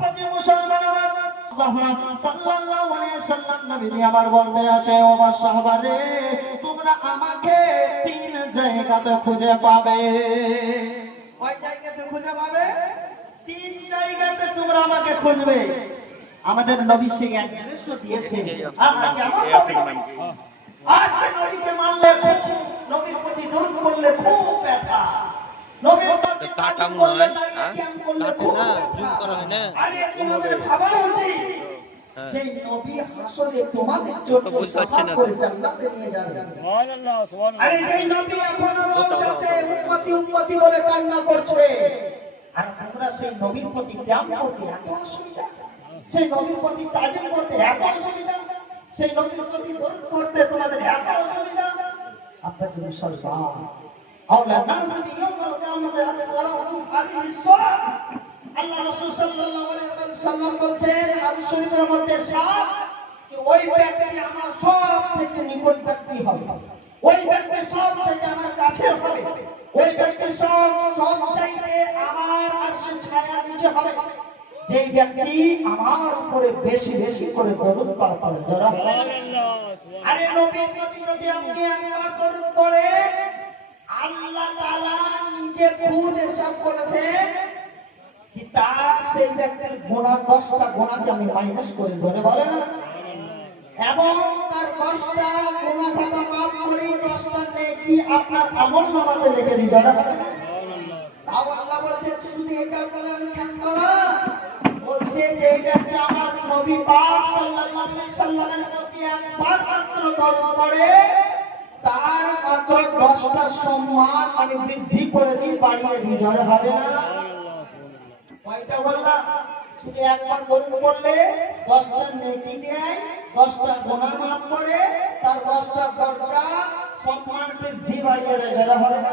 মুসলমান আমার সাল্লাল্লাহু আলাইহি সাল্লাম নবীজি আমার বলতে আছে ও আমার সাহাবারে তোমরা আমাকে তিন জায়গাতে খুঁজে পাবে। কয় জায়গাতে খুঁজে পাবে? তিন জায়গাতে তোমরা আমাকে খুঁজবে। আমাদের নবী সিং দিয়েছে। আজকে নবীকে মানলে খুব, নবীর প্রতি দরুদ করলে খুব ব্যথা। কাটা না, জুম করা হয় না? আরে তোমরা সেই নবীর প্রতি ক্যাম করতে এত অসুবিধা? সেই নবীর প্রতি তাজিম করতে এত অসুবিধা? সেই নবীর প্রতি করতে তোমাদের এত অসুবিধা? আপনার জন্য সরকার আওলা নাস বিয়াউমাল কিয়ামতি আসসালামু আলাইহি সালাম আল্লাহ রাসূল সাল্লাল্লাহু আলাইহি ওয়াসাল্লাম বলছেন হাদিস শরীফের মধ্যে সাত যে ওই ব্যক্তি আমার সব থেকে নিকট ব্যক্তি হবে। ওই ব্যক্তি সব থেকে আমার কাছের হবে। ওই ব্যক্তি সব সব চাইতে আমার আরশে ছায়ার নিচে হবে। যেই ব্যক্তি আমার উপরে বেশি বেশি করে দরুদ পাঠ করে যারা আরে নবীর প্রতি যদি আপনি একবার দরুদ করে আল্লাহ তাআলা নিজে খুদ ইরশাদ করেছেন কি তার সেই ব্যক্তির গোনা, দশটা গোনাকে আমি মাইনাস করে, ধরে বলে না? এবং তার দশটা গোনা খাতা মাফ করে, দশটা নেকি আপনার আমল নামাতে লিখে দিতে হবে তাও আল্লাহ বলছে, শুধু এটা করে আমি থাকতো না। বলছে যে ব্যক্তি আমার নবী পাক সাল্লাল্লাহু আলাইহি সাল্লামের প্রতি একবার মাত্র দরদ পড়ে? তার মাত্র দশটা সম্মান আমি বৃদ্ধি করে দিই, বাড়িয়ে দিই। জয় হবে না? কয়টা বললাম শুধু একবার গরু করলে দশটা নেকি দশটা করে, তার দশটা দরজা সম্মান বৃদ্ধি বাড়িয়ে দেয়। জয় হবে না?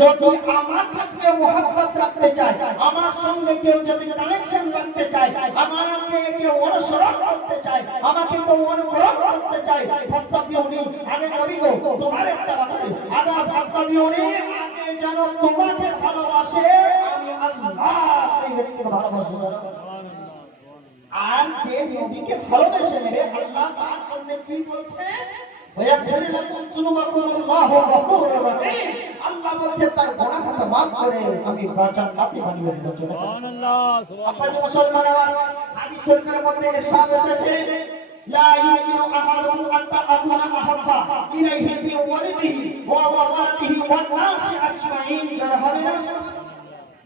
যদি আমার থেকে মোহাম্মত রাখতে চায়, আমার সঙ্গে কেউ যদি কানেকশন রাখতে চায় আমাকে কেউ অনুসরণ করতে চায়, আমাকে কেউ অনুকরণ করতে চায় ভক্তবিউনি আগে নবী গো, তোমার একটা কথা, আদা ভক্তবিউনি আগে যেন তোমাকে ভালোবাসে, আমি আল্লাহ সেই আর যে নবীকে ভালোবেসে নেবে, আল্লাহ তার জন্য কি বলছে? ويغفر لكم ذنوبكم والله غفور رحيم আল্লাহ বলছে তার গোনা খাতা মাফ করে আমি বাঁচান নাতি বানিয়ে দেব জন্য আপনার যে মুসলমান আমার হাদিস শরীফের মধ্যে ইরশাদ এসেছে لا يؤمن أحدكم حتى أكون أحب إليه من ولده وولده والناس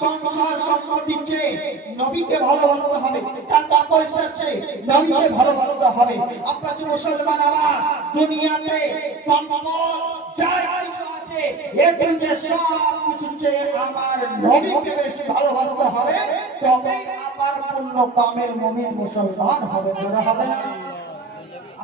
সংসার সম্পত্তির চেয়ে নবীকে ভালোবাসতে হবে টাকা পয়সার চেয়ে নবীকে ভালোবাসতে হবে। আপনার মুসলমান আমার, দুনিয়াতে সম্পদ যা কিছু আছে একটু যে সব কিছু চেয়ে আমার নবীকে কামের মমিন মুসলমান হবে হবে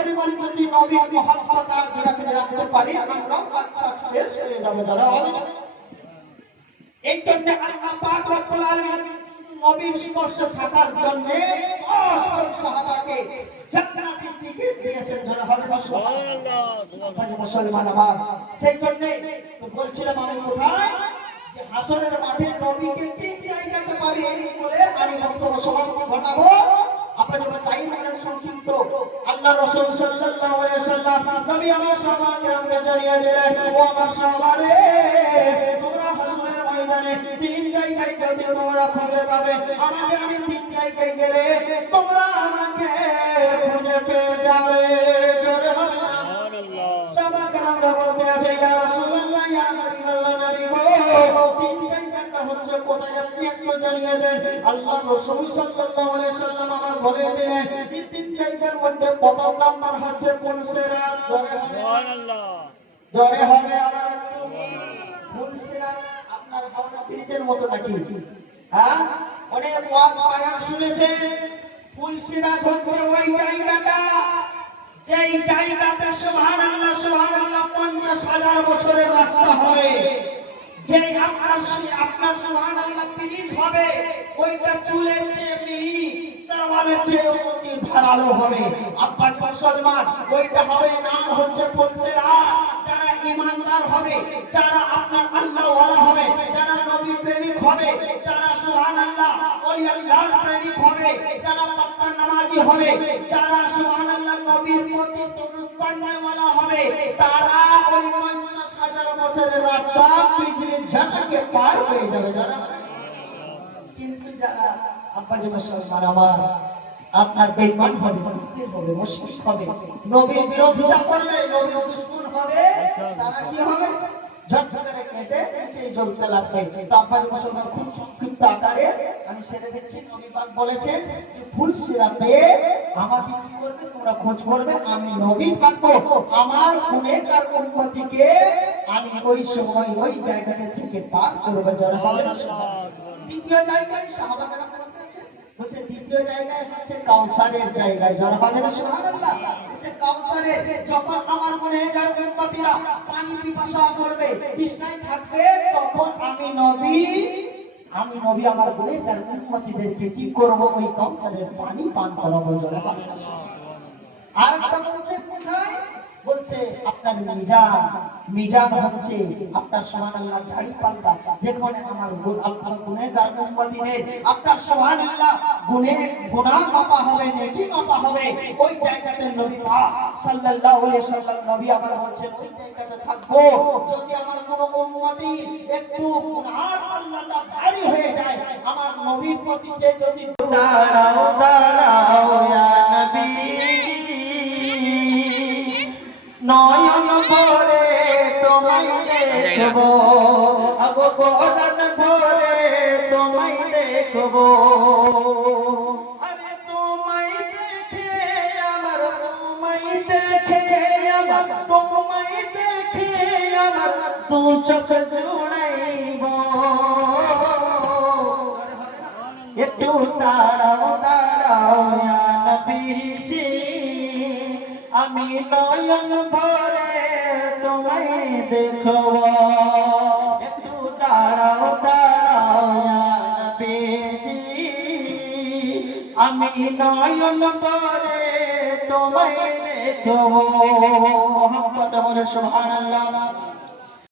পরিমাণ যদি নবীর মহব্বত আর যেটাকে রাখতে পারি আমরাও সাকসেস হয়ে যাব, যারা এই জন্য আল্লাহ পাক রব্বুল আলামিন নবীর স্পর্শে থাকার জন্য দশজন সাহাবাকে জান্নাতের টিকিট আমার। সেই জন্য তো বলছিলাম আমি নবীকে তিন জায়গাতে পাবে এই বলে আমি বক্তব্য সমাপ্তি ঘটাবো। আপনাদের টাইম সংক্ষিপ্ত। আল্লাহ রাসূল সাল্লাল্লাহু আলাইহি সাল্লাম নবী আমার সাহাবাকে আমাকে জানিয়ে দিলেন ও আমার সাহাবারে তোমরা হাসরের ময়দানে তিন জায়গায় গেলে তোমরা খুঁজে পাবে। আমাকে আমি তিন জায়গায় গেলে তোমরা আমাকে খুঁজে পেয়ে যাবে। জোরে সুবহানাল্লাহ। সাহাবাকে আমরা হচ্ছে কোথায় আপনি একটু জানিয়ে দেন। আল্লাহ রাসূল সাল্লাল্লাহু আলাইহি সাল্লাম আমার বলে দিলেন এই তিন জায়গার মধ্যে প্রথম নাম্বার হচ্ছে ফুলসেরা জোরে হবে। জোরে হবে আমার একটু। ফুলসেরা আপনার হাওড়া ব্রিজের মতো নাকি? হ্যাঁ? অনেক ওয়াজ বায়ান শুনেছেন। ফুলসেরা হচ্ছে ওই জায়গাটা? যেই জায়গাতে সুবহানাল্লাহ সুবহানাল্লাহ 50 হাজার বছরের রাস্তা হবে। যে আপনার আপনার সুহান আল্লাহ ব্রিজ হবে, ওইটা চুলের চেয়ে মিহি তরওয়ালের চেয়ে অতি ধারালো হবে। আব্বাস মুসলমান ওইটা হবে নাম হচ্ছে ফুলসেরা। যারা ইমানদার হবে, যারা আপনার আল্লাহ ওয়ালা হবে, যারা নবী প্রেমিক হবে, যারা সুবহানাল্লাহ ওলি আল্লাহর প্রেমিক হবে, যারা পাক্কা নামাজি হবে, যারা সুবহানাল্লাহ নবীর প্রতি দরুদ পড়নেওয়ালা হবে, তারা ওই 50 হাজার বছরের রাস্তা পৃথিবীর ঝাঁটাকে পার হয়ে যাবে, যারা কিন্তু যারা, আব্বাজি মুসলমান আমার, আপনার বেঈমান হবে, মুক্তির হবে, মুশরিক হবে, নবীর বিরোধিতা করবে, নবীর দুশমন হবে, তারা কি হবে? ঝট করে কেটে নিচে জ্বলতে লাগবে তো আব্বাজি মুসলমান খুব সংক্ষিপ্ত আকারে আমি সেটা দেখছি নবী বলেছেন যে ফুল সিরাপে আমাকে কি করবে? তোমরা খোঁজ করবে আমি নবী থাকব। আমার গুনেহগার উম্মতিকে আমি ওই সময় ওই জায়গাটা থেকে পার করব। যারা হবে না দ্বিতীয় জায়গায় সাহাবারা বলছে দ্বিতীয় জায়গায় হচ্ছে কাউসারের জায়গায়। যারা হবে না সুবহানাল্লাহ কাউসারে যখন আমার গুনাহগার উম্মতিরা পানি পিপাসা করবে তৃষ্ণায় থাকবে তখন আমি নবী আমি নবী আমার বলে তার উন্মতিদেরকে কি করব? ওই কাউসারের পানি পান করাবো, জলে আর একটা বলছে, কোথায়? বলছে, আপনার মিজান মিজান হচ্ছে আপনার সুবহানাল্লাহ দাড়ি পাল্লা যেখানে আমার গুণ আপনার গুনাহগার উম্মতিদের আপনার সুবহানাল্লাহ গুনে গুনাহ মাপা হবে, নেকি মাপা হবে? ওই জায়গাতে নবী পাক সাল্লাল্লাহু আলাইহি সাল্লাম, নবী আমার বলছেন, ওই জায়গাতে থাকব। যদি আমার কোনো উম্মতি একটু গুনাহ পাল্লাটা ভারী হয়ে যায়, আমার নবীর প্রতি সে যদি দাঁড়াও দাঁড়াও নবী। নয়ন ভরে তোমায় দেখব আগো বদন ভরে তোমায় দেখব। আরে তোমায় দেখে আমার তোমায় দেখে আমার তোমায় দেখে আমার দু চোখ জুড়াইব। একটু দাঁড়াও ইয়া নবীজি আমি নয়ন ভরে তোমায় দেখব। একটু দাঁড়াও দাঁড়াও নবীজি আমি নয়ন ভরে তোমায় দেখব। মোহাম্মদ বলে সুবহানাল্লাহ।